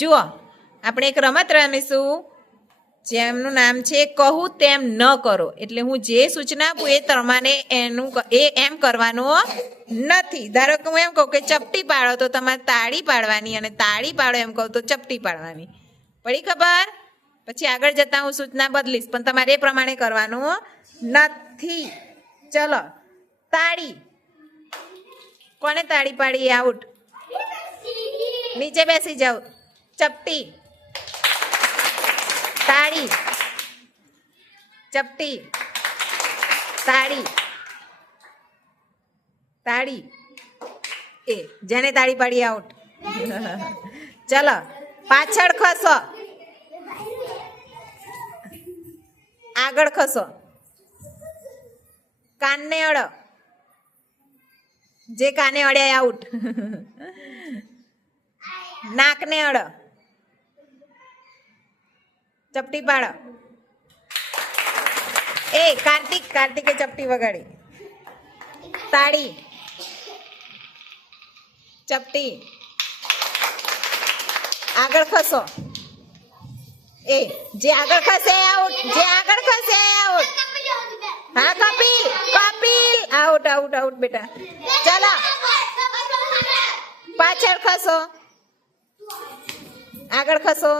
જુઓ આપણે એક રમત રમીશું જેમનું નામ છે કહું તેમ ન કરો. એટલે હું જે સૂચના આપું એ પ્રમાણે એમ કરવાનું નથી. ધારો કે હું એમ કહું કે ચપટી પાડો તો તમારે તાળી પાડવાની, અને તાળી પાડો એમ કહું તો ચપટી પાડવાની. પડી ખબર? પછી આગળ જતા હું સૂચના બદલીશ, પણ તમારે એ પ્રમાણે કરવાનું નથી. ચલો, તાળી. કોને તાળી પાડી? આઉટ. નીચે બેસી જાઓ. ચપટી, તાળી, ચપટી, તાળી, તાળી. એ જેને તાળી પાડી આઉટ. ચલો, પાછળ ખસો, આગળ ખસો, કાનને અડો. જે કાને અડ્યા આઉટ. નાકને અડો, ચપટી પાડો. કાર્તિકે ચપટી વગાડી. તાળી, ચપટી, આગળ ખસો. જે આગળ ખસે આઉટ, જે આગળ ખસે આઉટ. હા, કપિલ આઉટ આઉટ આઉટ બેટા. ચલો, પાછળ ખસો, આગળ ખસો,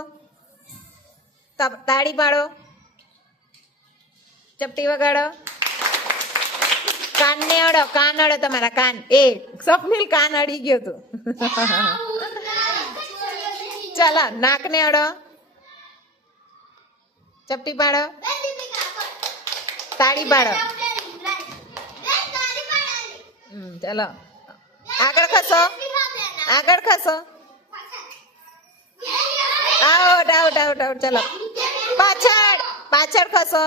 તાળી પાડો, ચપટી વગાડો. કાનને અડો, કાન અડો તમારા કાન. સ્વપ્નિલ કાન અડી ગયો તું. ચલો, નાકને અડો, ચપટી પાડો, તાળી પાડો. ચલો, આગળ ખસો, આગળ ખસો. Out out out out. ચલો, પાછળ ખસો.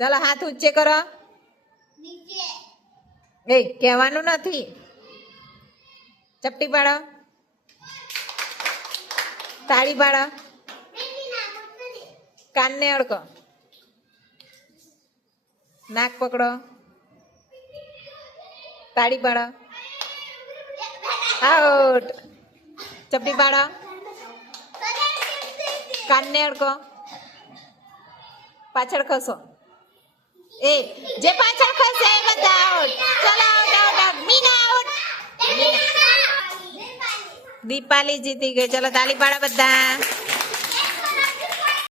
ચલો, હાથ ઊંચે કરો. કહેવાનું નથી. ચપટી પાડો, તાળી પાડો, કાનને અડકો, નાક પકડો, તાળી પાડો. આઉટ. ચપટી પાડો, કાનને અડકો, પાછળ ખસો. જે પાછળ ખસે એ બધા આઉટ. ચલો, out out out. Meena out. Dipali જીતી ગઈ. ચલો, તાળી પાડો બધા.